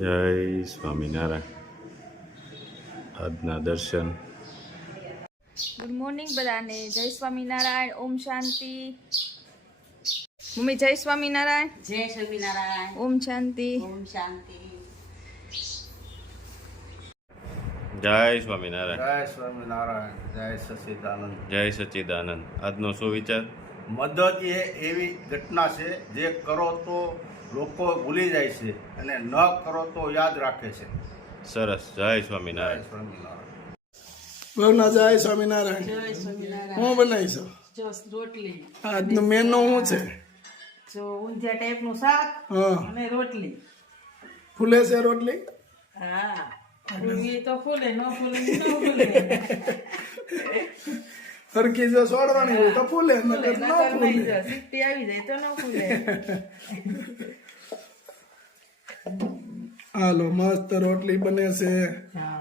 જય સ્વામિનારાયણ આજના દર્શન ગુડ મોર્નિંગ બધાને જય સ્વામિનારાયણ ઓમ શાંતિ મમ્મી જય સ્વામિનારાયણ જય સ્વામિનારાયણ ઓમ શાંતિ ઓમ શાંતિ જય સ્વામિનારાયણ જય સ્વામિનારાયણ જય સચિદાનંદ જય સચ્ચિદાનંદ આજનો શું વિચાર મદદ એ એવી ઘટના છે જે કરો તો લોકો ભૂલી જાય છે અને ન કરો તો યાદ રાખે છે. સરસ. જય જય સ્વામિનારાયણ. સ્વામિનારાયણ ભાવના જય સ્વામિનારાયણ. જય સ્વામિનારાયણ. હું બનાવીશ જો રોટલી. આજનું મેનુ શું છે? જો ઊંધિયા ટાઈપનું શાક હા. અને રોટલી. ફૂલે છે રોટલી? હા. ફૂલવી તો ફૂલે ન ફૂલે ન ફૂલે. હરકી જો સોડવાની હોય તો ફૂલે નકર ન ફૂલે સીટી આવી જાય તો ન ફૂલે હાલો મસ્ત રોટલી બને છે હા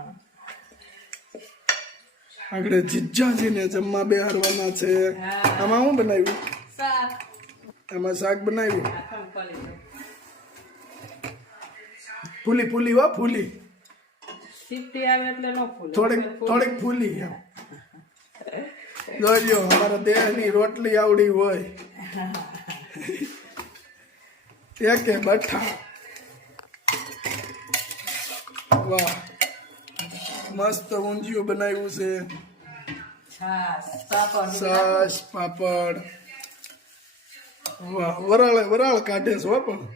આગળ જીજાજીને જમવા બેહારવાના છે આમાં શું બનાવ્યું આમાં શાક બનાવ્યું ફૂલી ફૂલી વા ફૂલી થોડીક થોડીક ફૂલી એમ જોજો અમારા દેહની રોટલી આવડી હોય. કે બઠા. વાહ. મસ્ત ઊંધિયું બનાવ્યું છે. છાશ પાપડ વાહ વરાળ વરાળ કાઢે છો પણ.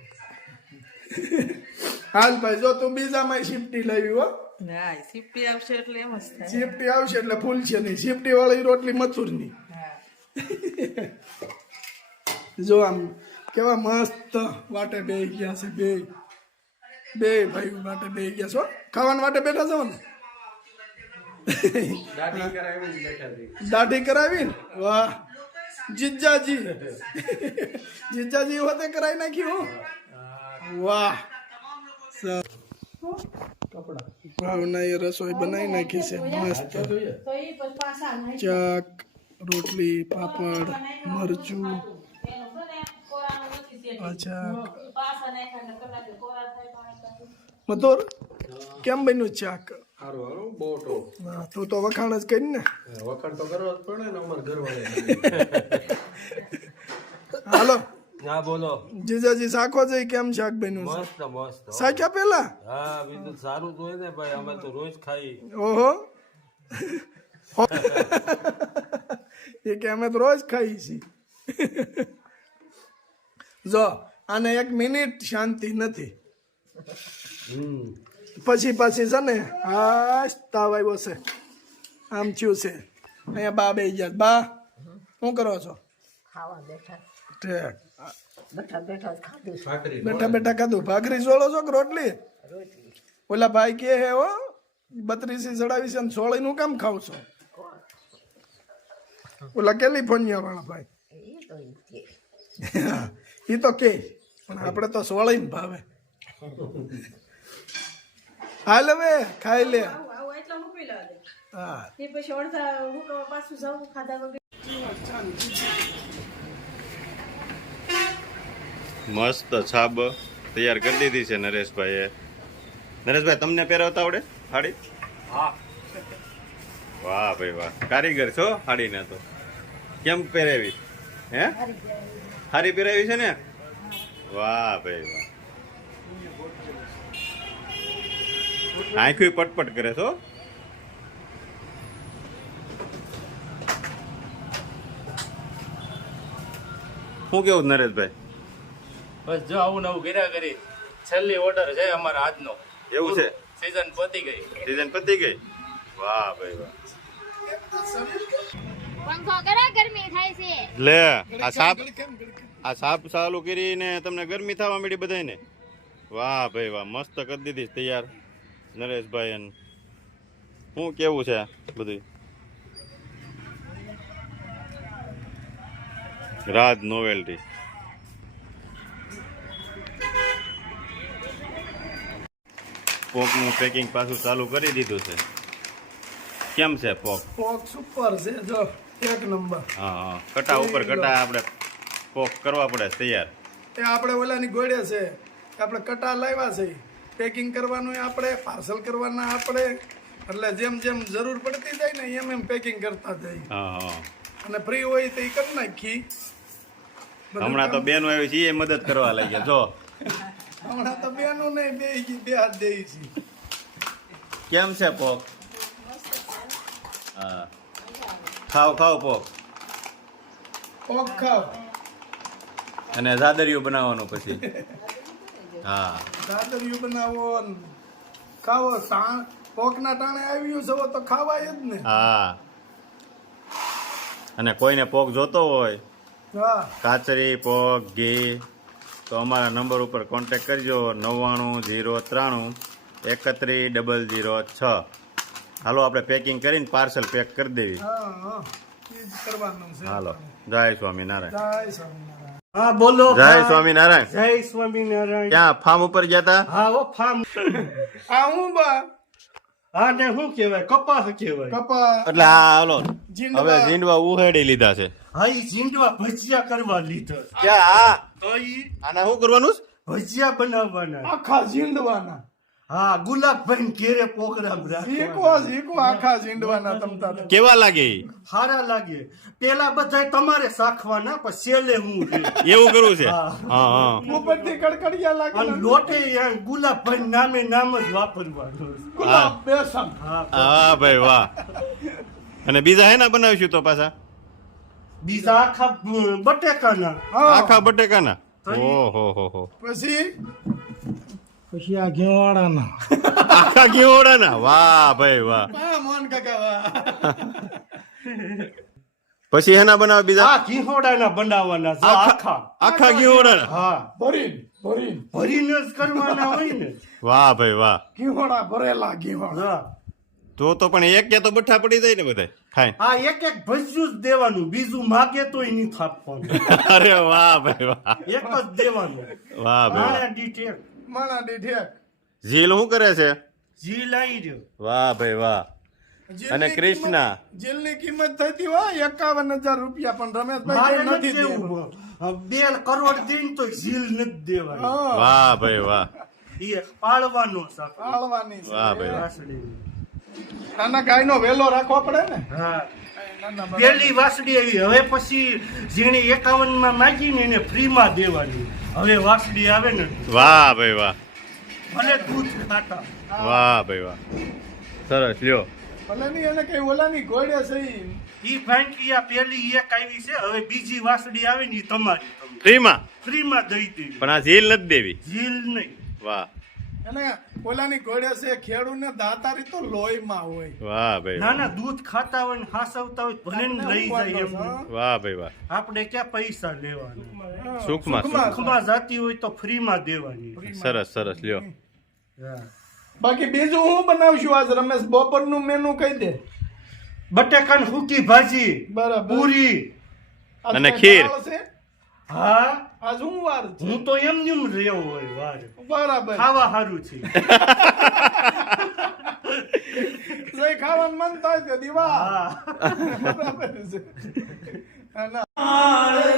હાલ ભાઈ જો તું બીજામાં શિફ્ટી લાવી હો. સીટી આવશે એટલે એમ જ થાય. શિફ્ટી આવશે એટલે ફૂલ છે નહીં. શિફ્ટી વાળી રોટલી મથુરની. જો આમ કેવા મસ્ત વાટે બે ગયા છે બે. બે ભાઈ માટે બે ગયા છો ખાવાના માટે બેઠા છો ને? દાઢી કરાવી વાહ. જીજાજી. જીજાજી હોતે કરાવી નાખ્યું વાહ. સ- ભાવના એ રસોઈ બનાવી નાખી છે. મસ્ત. ચાક રોટલી પાપડ મરચું. અચ્છા મધુર કેમ બન્યું ચાક? સારું હારું. બહુ હા, તું તો વખાણ જ કરી ને. વખાણ તો કરવો જ પડે ને અમારે ઘરવાળે હાલો. હા બોલો. જીજાજી શાખો જઈ કેમ શાક બન્યું મસ્ત મસ્ત. શાક્યા પેલા હા બીજું સારું જોઈએ ને ભાઈ અમે તો રોજ ખાઈ. ઓહો. એ કે અમે તો રોજ ખાઈ છીએ. જો આને એક મિનિટ શાંતિ નથી. હમ. પછી પછી છે ને હા તાવ આવ્યો છે. આમ થયું છે. અહીંયા બા બે ગયા બા શું કરો છો? ખાવા બેઠા. બેઠા બેઠા ખાધું ભાખરી બેઠા બેઠા ખાધું. ભાખરી જોડો છો કે રોટલી. ઓલા ભાઈ કે હે હો બત્રીસી ચડાવી અને સોળી નું કામ ખાવ છો? ઓલા કેલિફોર્નિયા વાળા ભાઈ. એ તો કે. પણ આપણે તો સોળી ને ભાવે. હાલ હવે ખાઈ લે. આવું એટલા મૂકી લા દે હા. પછી અડધા હું પાછું જવું ખાધા વગર. મસ્ત છાબ તૈયાર કરી દીધી છે નરેશભાઈએ. નરેશભાઈ તમને પહેરાવતા આવડે સાડી વાહ ભાઈ વાહ. કારીગર છો સાડીને તો. કેમ પહેરાવી? હે? સારી પહેરાવી. છે ને? વાહ ભાઈ વાહ. આંખી પટપટ કરે છો? શું કેવું નરેશભાઈ? બસ જો આવું નવું કર્યા કરી છેલ્લી ઓર્ડર છે અમારા આજનો. એવું છે? સીઝન પતી ગઈ. સીઝન પતી ગઈ? વાહ ભાઈ વાહ. પંખો કરે ગરમી થાય છે. લે આ સાપ આ સાપ ચાલુ કરીને તમને ગરમી થવા મળી બધાને વાહ ભાઈ વાહ મસ્ત કરી દીધી તૈયાર. નરેશભાઈ અને શું કેવું છે બધું રાજ નોવેલ્ટી પોકનું પેકિંગ પાછું ચાલુ કરી દીધું છે. કેમ છે પોક? પોક સુપર છે જો એક નંબર હા હા. કટા ઉપર કટા આપણે પોક કરવા પડે તૈયાર? એ આપણે ઓલાની ગોળે છે. આપણે કટા લાવ્યા છે. પેકિંગ કરવાનું આપણે પાર્સલ કરવાના આપણે. એટલે જેમ જેમ જરૂર પડતી જાય ને એમ એમ પેકિંગ કરતા જાય. હા હા. અને ફ્રી હોય તો એ કરી નાખી. હમણાં તો બેનો આવી છે એ મદદ કરવા લાગ્યા. જો હમણાં તો બેનો નહીં બે બે હાથ દે છે કેમ છે પોક હા. ખાવ ખાવ પોક પોક ખાવ અને જાદરિયું બનાવવાનું પછી. હા. ઝાદરિયું બનાવો ખાવો સા પોકના ટાણે આવ્યું છે તો ખાવાય જ ને. હા. અને કોઈને પોક જોતો હોય હા. કાચરી પોક ઘી. તો અમારા નંબર ઉપર કોન્ટેક કરજો નવ્વાણું જીરો ત્રાણું એકત્રીસ ડબલ જીરો છ. હાલો આપણે પેકિંગ કરીને પાર્સલ પેક કરી દેવી. હાલો. જય સ્વામિનારાયણ. જય સ્વામિનારાયણ. હા બોલો. જય સ્વામિનારાયણ. જય સ્વામિનારાયણ. ક્યાં ફાર્મ ઉપર ગયા હતા હા ઓ ફાર્મ. આ હું બા? હા ને શું કહેવાય? કપાસ કહેવાય. કપાસ. એટલે હા હાલો. હવે જીંડવા ઉહેડી લીધા છે. હા ઈ ઝીંડવા ભજીયા કરવા લીધો કે હા. તો ઈ આના શું કરવાનું ભજીયા બનાવવાના આખા જીંડવાના. હા ગુલાબભાઈ કેરે પ્રોગ્રામ રાખવાનો ઈકો આખા ઝીંડવાના તમતા કેવા લાગે? સારા લાગે. પેલા બધા તમારે શાખવાના પણ છેલ્લે હું એવું કરવું છે? હા. ઉપરથી કડકડિયા લાગે અને લોટે ગુલાબભાઈ નામે નામ જ વાપરવાનું ગુલાબ બેસન. હા હા ભાઈ વાહ. અને બીજા હે ને બનાવીશું તો પાછા? બીજા આખા બટેકાના. આખા બટેકાના? ઓહો હો હો. પછી? પછી આ ઘેવાડાના. આખા ઘેવાડાના? વાહ ભાઈ વાહ. વાહ મોહન કાકા વાહ. પછી એના બનાવે બીજા? આ ઘીહોડાના બનાવવાના છે આખા આખા. ઘીહોડાના હા. ભરીન ભરીન. ભરીને જ કરવાના હોય ને. વાહ ભાઈ વાહ. ઘીહોડા ભરેલા ઘીહોડા તો તો પણ એક કે તો બઠ્ઠા પડી જાય ને બધા ખાય. હા એક એક ભજ્યું જ દેવાનું બીજું માગે તોય નહીં થાપવાનું. અરે વાહ ભાઈ વાહ. એક જ દેવાનું. વાહ ભાઈ માણા દીઠે માણા દીઠે ઝીલ શું કરે છે? ઝીલ આવી રહ્યો. વાહ ભાઈ વાહ. અને કૃષ્ણા? કિંમત- જેલની કિંમત થતી હોય એકાવન હજાર રૂપિયા પણ રમેશભાઈ નથી દેવું. બે કરોડ દઈને તો ઝીલ નથી દેવાની. વાહ ભાઈ વાહ. એ પાળવાનો સાપ પાળવાની છે. વાહ ભાઈ નાના ગાયનો વેલો રાખવો પડે ને? હા. પેલી વાસડી આવી. હવે પછી જેને એકાવનમાં માગીને એને ફ્રી માં દેવાની. હવે વાસડી આવે ને. વાહ ભાઈ વાહ. ભલે દૂધ ખાતા. વાહ ભાઈ વાહ. સરસ લ્યો. ભલે ની એને કઈ ઓલાની ઘોડે છે ઈ. ઈ ફાંકી આ પેલી એક આવી છે. હવે બીજી વાસડી આવે ને તમારી તમારી. ફ્રીમાં? ફ્રી માં દઈ દેવી. પણ આ ઝીલ નથી દેવી? ઝીલ નહીં. વાહ. એને ઓલાની ઘોડે છે ખેડૂને દાતારી તો લોહીમાં હોય. વાહ ભાઈ ના ના દૂધ ખાતા હોય ને હાસવતા હોય ભલે લઈ જાય એમ. વાહ ભાઈ વાહ. આપણે ક્યાં પૈસા લેવાના સુખમાં સુખમાં જાતી હોય તો ફ્રીમાં દેવાની. સરસ સરસ લ્યો. બાકી બીજું હું બનાવશું આજ રમેશ? બપોરનું મેનુ કહી દે. બટેકાની સૂકી ભાજી બરાબર. પૂરી. અને ખીર. છે? હા. આજ હું વાર છે? હું તો એમ નેમ રહ્યો હોય વાર. બરાબર. ખાવા સારું છે. જે ખાવાનું મન થાય તે દીવા. હા. બરાબર છે.